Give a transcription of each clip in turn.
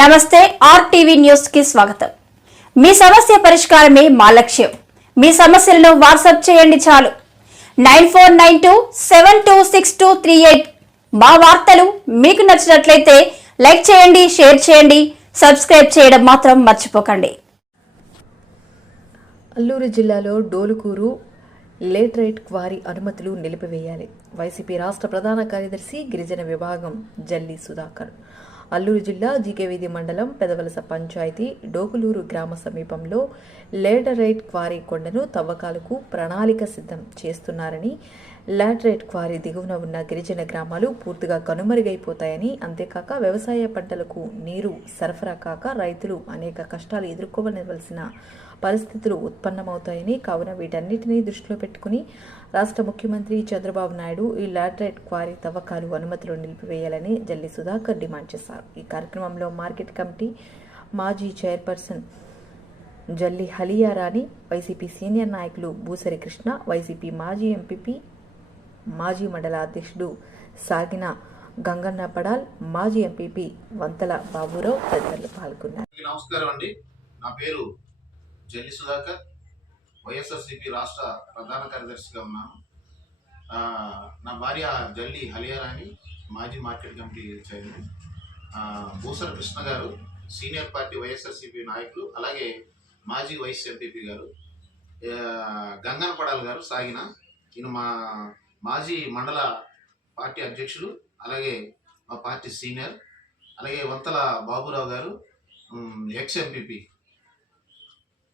నమస్తే ఆర్టీవీ న్యూస్కి స్వాగతం. మీ సమస్య పరిష్కారమే మా లక్ష్యం. మీ సమస్యలను వాట్సాప్ చేయండి చాలు. Nine four nine two seven two six two three eight మా వార్తలు మీకు నచ్చినట్లయితే లైక్ చేయండి షేర్ చేయండి సబ్స్క్రైబ్ చేయడం మాత్రం మర్చిపోకండి. అల్లూరు జిల్లాలో డోలుకూరు లేటరైట్ క్వారీ అనుమతులు నిలిపివేయాలి. వైసీపీ రాష్ట్ర ప్రధాన కార్యదర్శి గిరిజన విభాగం జల్లి సుధాకర్. అల్లూరు జిల్లా జీకేవీధి మండలం పెదవలస పంచాయతీ డోకులూరు గ్రామ సమీపంలో లేటరైట్ క్వారీ కొండను తవ్వకాలకు ప్రణాళిక సిద్ధం చేస్తున్నారని లాటరైట్ క్వారీ దిగువన ఉన్న గిరిజన గ్రామాలు పూర్తిగా కనుమరుగైపోతాయని అంతేకాక వ్యవసాయ పంటలకు నీరు సరఫరా కాక రైతులు అనేక కష్టాలు ఎదుర్కోవలసిన పరిస్థితులు ఉత్పన్నమవుతాయని కావున వీటన్నిటినీ దృష్టిలో పెట్టుకుని రాష్ట్ర ముఖ్యమంత్రి చంద్రబాబు నాయుడు ఈ లాటరైట్ క్వారీ తవ్వకాలు అనుమతులు నిలిపివేయాలని జల్లి సుధాకర్ డిమాండ్ చేశారు. ఈ కార్యక్రమంలో మార్కెట్ కమిటీ మాజీ చైర్పర్సన్ జల్లి హలియారాణి వైసీపీ సీనియర్ నాయకులు బూసరి కృష్ణ వైసీపీ మాజీ ఎంపీపీ మాజీ మండల అధ్యక్షుడు సాగిన గంగన్న పడాల్ మాజీ ఎంపీపీ వంతల బాబురావు తదితరులు పాల్గొన్నారు. నమస్కారం అండి. నా పేరు జల్లి సుధాకర్. వైఎస్ఆర్సీపీ రాష్ట్ర ప్రధాన కార్యదర్శిగా ఉన్నాను. నా భార్య జల్లి హలియారాణి మాజీ market committee chairman. Bhusara Krishna garu senior party YSRCP నాయకులు అలాగే మాజీ వైస్ ఎంపీపీ గారు. ఆ, గంగన పడాల్ గారు సాగిన ఈయన మా మాజీ మండల పార్టీ అధ్యక్షులు అలాగే మా పార్టీ సీనియర్ అలాగే వంతల బాబురావు గారు ఎక్స్ ఎంపీపీ.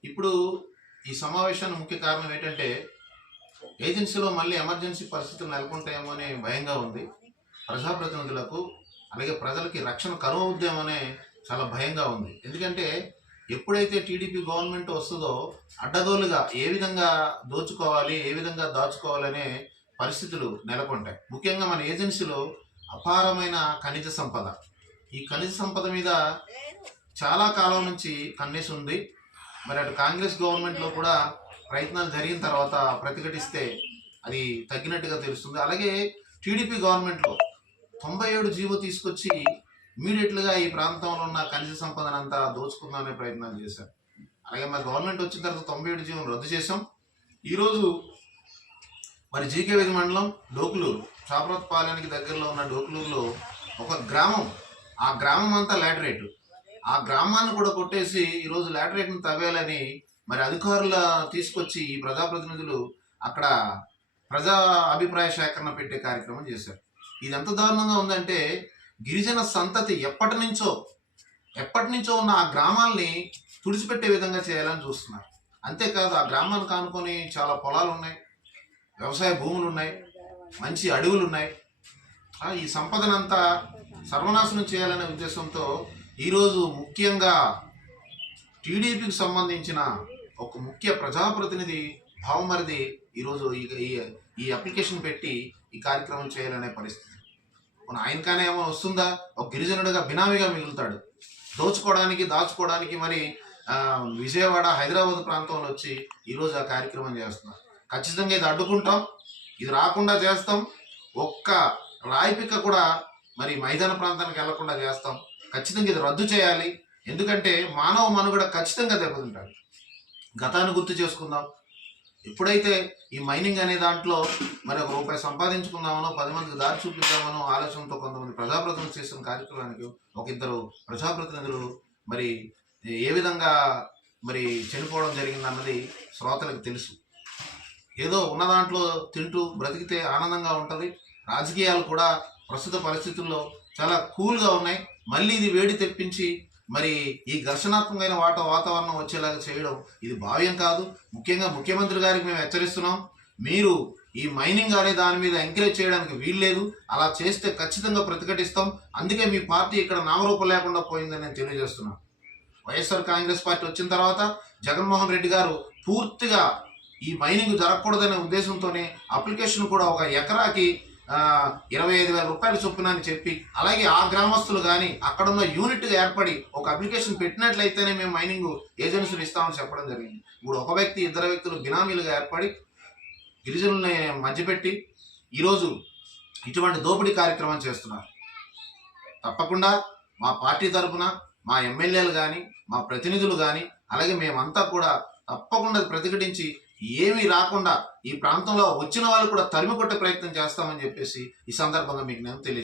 ఇప్పుడు ఈ సమావేశానికి ముఖ్య కారణం ఏంటంటే ఏజెన్సీలో మళ్ళీ ఎమర్జెన్సీ పరిస్థితులు నెలకొంటాయేమో అనే భయంగా ఉంది. ప్రజాప్రతినిధులకు అలాగే ప్రజలకి రక్షణ కరువు అనే చాలా భయంగా ఉంది. ఎందుకంటే ఎప్పుడైతే టీడీపీ గవర్నమెంట్ వస్తుందో అడ్డగోలుగా ఏ విధంగా దోచుకోవాలి ఏ విధంగా దాచుకోవాలనే పరిస్థితులు నెలకొంటాయి. ముఖ్యంగా మన ఏజెన్సీలో అపారమైన ఖనిజ సంపద. ఈ ఖనిజ సంపద మీద చాలా కాలం నుంచి కన్నేసి ఉంది. మరి అటు కాంగ్రెస్ గవర్నమెంట్లో కూడా ప్రయత్నాలు జరిగిన తర్వాత ప్రతిఘటిస్తే అది తగ్గినట్టుగా తెలుస్తుంది. అలాగే టీడీపీ గవర్నమెంట్లో తొంభై ఏడు జీవో తీసుకొచ్చి ఇమీడియట్లుగా ఈ ప్రాంతంలో ఉన్న ఖనిజ సంపదనంతా దోచుకుందామనే ప్రయత్నాలు చేశారు. అలాగే మరి గవర్నమెంట్ వచ్చిన తర్వాత తొంభై ఏడు జీవోను రద్దు చేశాం. ఈరోజు మరి జీకే విధి మండలం డోకులూరు చాపరత్పాలెనికి దగ్గరలో ఉన్న డోకులూరులో ఒక గ్రామం ఆ గ్రామం అంతా లాటరేటు ఆ గ్రామాన్ని కూడా కొట్టేసి ఈరోజు లాటరేట్ను తవ్వేయాలని మరి అధికారుల తీసుకొచ్చి ఈ ప్రజాప్రతినిధులు అక్కడ ప్రజా అభిప్రాయ సేకరణ పెట్టే కార్యక్రమం చేశారు. ఇది ఎంత దారుణంగా ఉందంటే గిరిజన సంతతి ఎప్పటి నుంచో ఎప్పటి నుంచో ఉన్న ఆ గ్రామాల్ని తుడిచిపెట్టే విధంగా చేయాలని చూస్తున్నారు. అంతేకాదు ఆ గ్రామాన్ని కానుకొని చాలా పొలాలు ఉన్నాయి వ్యవసాయ భూములు ఉన్నాయి మంచి అడవులు ఉన్నాయి. ఈ సంపదనంతా సర్వనాశనం చేయాలనే ఉద్దేశంతో ఈరోజు ముఖ్యంగా టీడీపీకి సంబంధించిన ఒక ముఖ్య ప్రజాప్రతినిధి భావమరిది ఈరోజు ఈ ఈ- అప్లికేషన్ పెట్టి ఈ కార్యక్రమం చేయాలనే పరిస్థితి. మన ఆయనకానే ఏమో వస్తుందా? ఒక గిరిజనుడిగా బినామీగా మిగులుతాడు. దోచుకోవడానికి దాచుకోవడానికి మరి విజయవాడ హైదరాబాద్ ప్రాంతంలో వచ్చి ఈరోజు ఆ కార్యక్రమం చేస్తున్నాం ఖచ్చితంగా ఇది అడ్డుకుంటాం. ఇది రాకుండా చేస్తాం. ఒక్క రాయిపిక కూడా మరి మైదాన ప్రాంతానికి వెళ్ళకుండా చేస్తాం. ఖచ్చితంగా ఇది రద్దు చేయాలి. ఎందుకంటే మానవ మనుగడ ఖచ్చితంగా దెబ్బతింటాడు. గతాన్ని గుర్తు చేసుకుందాం. ఎప్పుడైతే ఈ మైనింగ్ అనే దాంట్లో మరి ఒక రూపాయి సంపాదించుకుందామనో పది మందికి దారి చూపిద్దామనో ఆలోచనతో కొంతమంది ప్రజాప్రతినిధులు చేసిన కార్యక్రమానికి ఒక ఇద్దరు ప్రజాప్రతినిధులు మరి ఏ విధంగా మరి చనిపోవడం జరిగిందన్నది శ్రోతలకు తెలుసు. ఏదో ఉన్న దాంట్లో తింటూ బ్రతికితే ఆనందంగా ఉంటుంది. రాజకీయాలు కూడా ప్రస్తుత పరిస్థితుల్లో చాలా కూల్గా ఉన్నాయి. మళ్ళీ ఇది వేడి తెప్పించి మరి ఈ ఘర్షణాత్మకమైన వాట వాతావరణం వచ్చేలాగా చేయడం ఇది భావ్యం కాదు. ముఖ్యంగా ముఖ్యమంత్రి గారికి మేము హెచ్చరిస్తున్నాం. మీరు ఈ మైనింగ్ అనే దాని మీద ఎంకరేజ్ చేయడానికి వీల్లేదు అలా చేస్తే ఖచ్చితంగా ప్రతిఘటిస్తాం. అందుకే మీ పార్టీ ఇక్కడ నామరూపం లేకుండా పోయిందని నేను తెలియజేస్తున్నాను. వైఎస్ఆర్ కాంగ్రెస్ పార్టీ వచ్చిన తర్వాత జగన్మోహన్ రెడ్డి గారు పూర్తిగా ఈ మైనింగ్ జరగకూడదనే ఉద్దేశంతోనే అప్లికేషన్ కూడా ఒక ఎకరాకి ఇరవై ఐదు వేల రూపాయలు చొప్పున అని చెప్పి అలాగే ఆ గ్రామస్తులు కానీ అక్కడున్న యూనిట్గా ఏర్పడి ఒక అప్లికేషన్ పెట్టినట్లయితేనే మేము మైనింగ్ ఏజెన్సీలు ఇస్తామని చెప్పడం జరిగింది. ఇప్పుడు ఒక వ్యక్తి ఇద్దరు వ్యక్తులు బినామీలుగా ఏర్పడి గిరిజనుల్ని మధ్యపెట్టి ఈరోజు ఇటువంటి దోపిడీ కార్యక్రమం చేస్తున్నారు. తప్పకుండా మా పార్టీ తరఫున మా ఎమ్మెల్యేలు కానీ మా ప్రతినిధులు కానీ అలాగే మేమంతా కూడా తప్పకుండా ప్రతిఘటించి ఏమీ రాకుండా ఈ ప్రాంతంలో వచ్చిన వాళ్ళు కూడా తరిమి కొట్టే ప్రయత్నం చేస్తామని చెప్పేసి ఈ సందర్భంగా మీకు నేను తెలియ